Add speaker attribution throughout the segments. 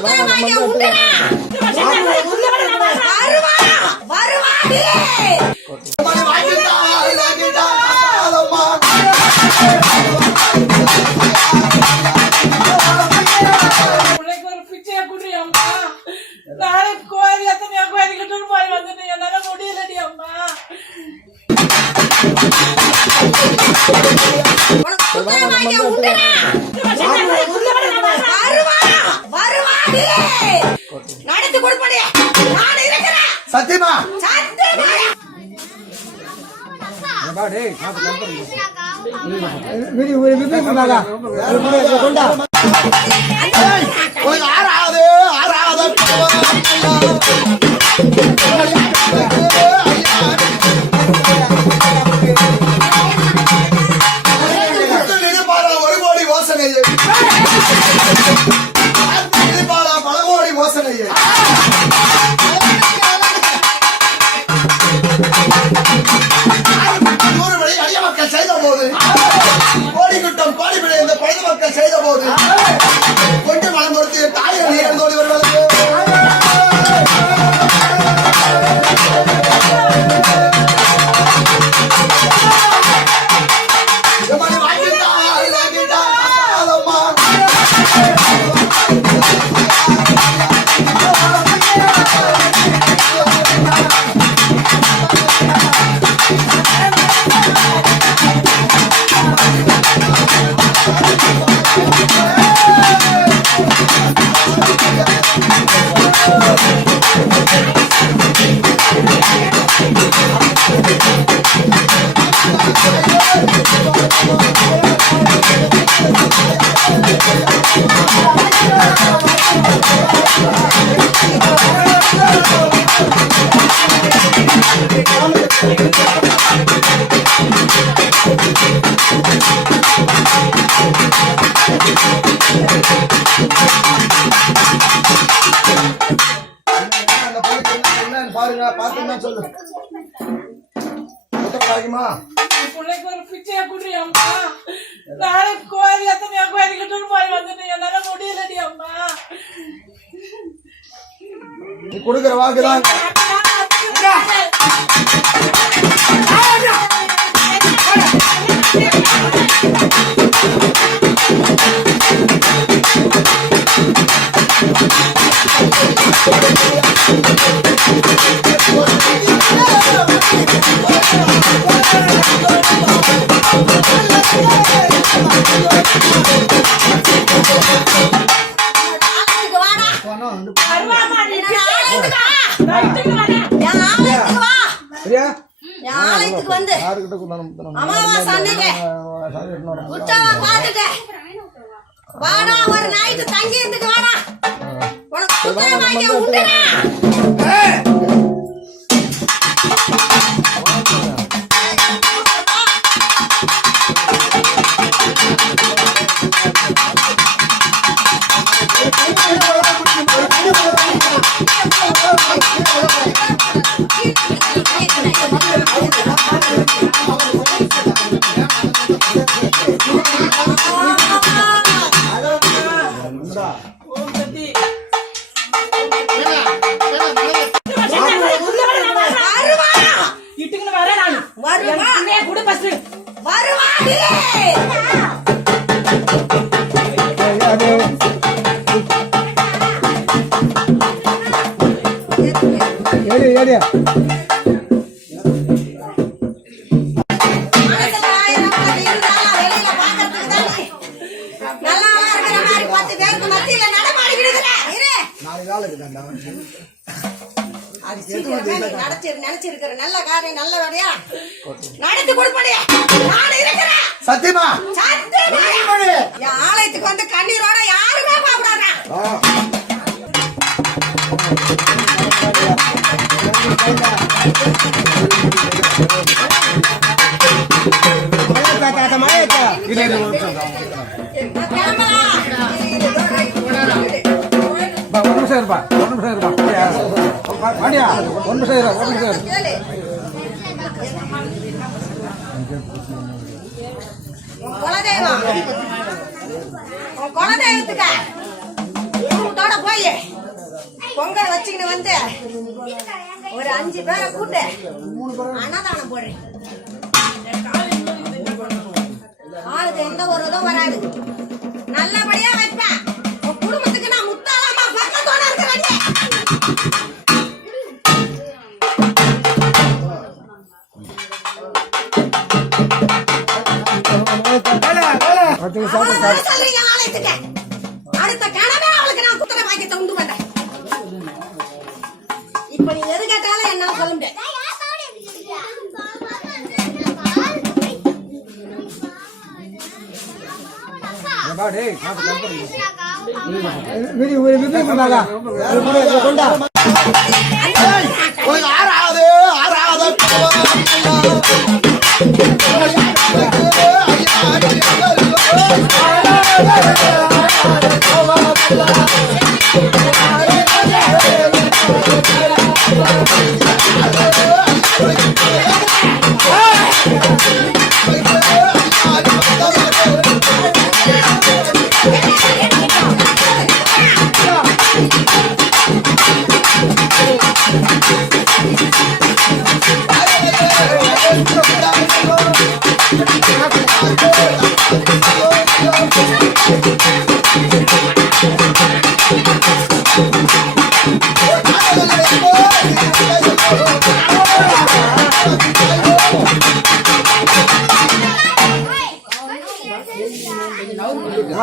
Speaker 1: சுத்தமாக உண்டுடா. வருவா, நடத்தி கொடுப்படி. நான் இருக்கிறேன்.
Speaker 2: சத்தியமா
Speaker 1: சத்தியமா.
Speaker 2: ஆறாவது ஆறாவது ஒரு கோடி அந்த பாருமா
Speaker 3: பிள்ளைக்கு ஒரு பிச்சையை குடி அம்மா நாளைக்கு கோயில் எத்தனையோ கோயிலுக்கு போய் வந்துட்டு என்னால முடியலடி அம்மா
Speaker 2: நீ கொடுக்குற வாக்குதான் சரியா?
Speaker 1: ஆலயத்துக்கு வந்து.
Speaker 2: யாருக்கிட்ட கொடுத்தாலும்
Speaker 1: அமாவாசை அன்னைக்கு உற்சவ பார்த்துட்டு. வாடா ஒரு நைட்டு தங்கி இருந்துட்டு வாடா உனக்கு சுத்தமாக உண்டுடா. நீ நடச்சிரு- நினைச்சிருக்கிற நல்ல காரியம் நல்லபடியா நடத்தி கொடுப்படி நான் இருக்கிறேன்
Speaker 2: சத்தியமா?
Speaker 1: சத்தியமா. ஆலயத்துக்கு வந்து கண்ணீரோட யாருமே பாக்கூடாதா
Speaker 4: ஒரு நிமிஷம் இருப்பா ஒரு நிமிஷம் இருப்பா ஒரு நிமிஷம் இரு ஒரு நிமிஷம் இரு
Speaker 1: குலதெய்வம். குலதெய்வத்துக்கா பொங்கல் வச்சுக்கின்னு வந்து ஒரு அஞ்சு பேரை கூட்டு அன்னதானம் போடுறேன். ஆளுக்கு எந்த ஒரு இதுவும் வராது. நல்லபடியா வைப்பேன். குடும்பத்துக்கு நான் முத்தாளமா பக்கத்தோட இருக்கிறேன். சொல்றீங்க நாளைக்கு இப்ப நீ எது கேட்டாலும் என்ன சொல்ல முடியாது.
Speaker 2: ஆறாவது ஆறாவது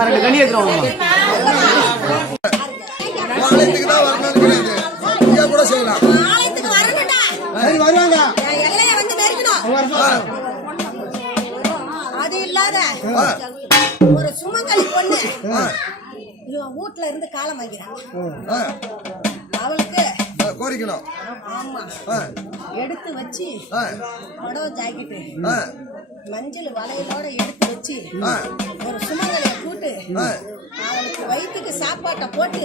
Speaker 4: ரெண்டு எடுத்துருவோம்
Speaker 2: ஆலயத்துக்கு தான் வரணும்னு கிடையாது இங்க கூட செய்யலாம் சரி வருவாங்க
Speaker 1: அது இல்லாத ஒரு சுமங்கலி பொண்ணு இவன் வீட்டுல இருந்து காலம் வாங்கிறான்
Speaker 2: ஆ,
Speaker 1: அவளுக்கு
Speaker 2: கோரிக்கணும்.
Speaker 1: ஆமா. எடுத்து வச்சு
Speaker 2: ஆ,
Speaker 1: புடவை ஜாக்கெட்டு. மஞ்சள் வளையலோட எடுத்து வச்சு. ஒரு சுமங்கலிய கூட்டு. அவளுக்கு வயிற்றுக்கு சாப்பாட்டை போட்டு.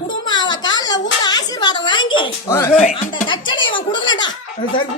Speaker 1: குடும்பம் அவ கால்ல ஊட ஆசீர்வாதம் வாங்கி. அந்த தட்சணை அவன் கொடுக்கலடா
Speaker 2: சரி,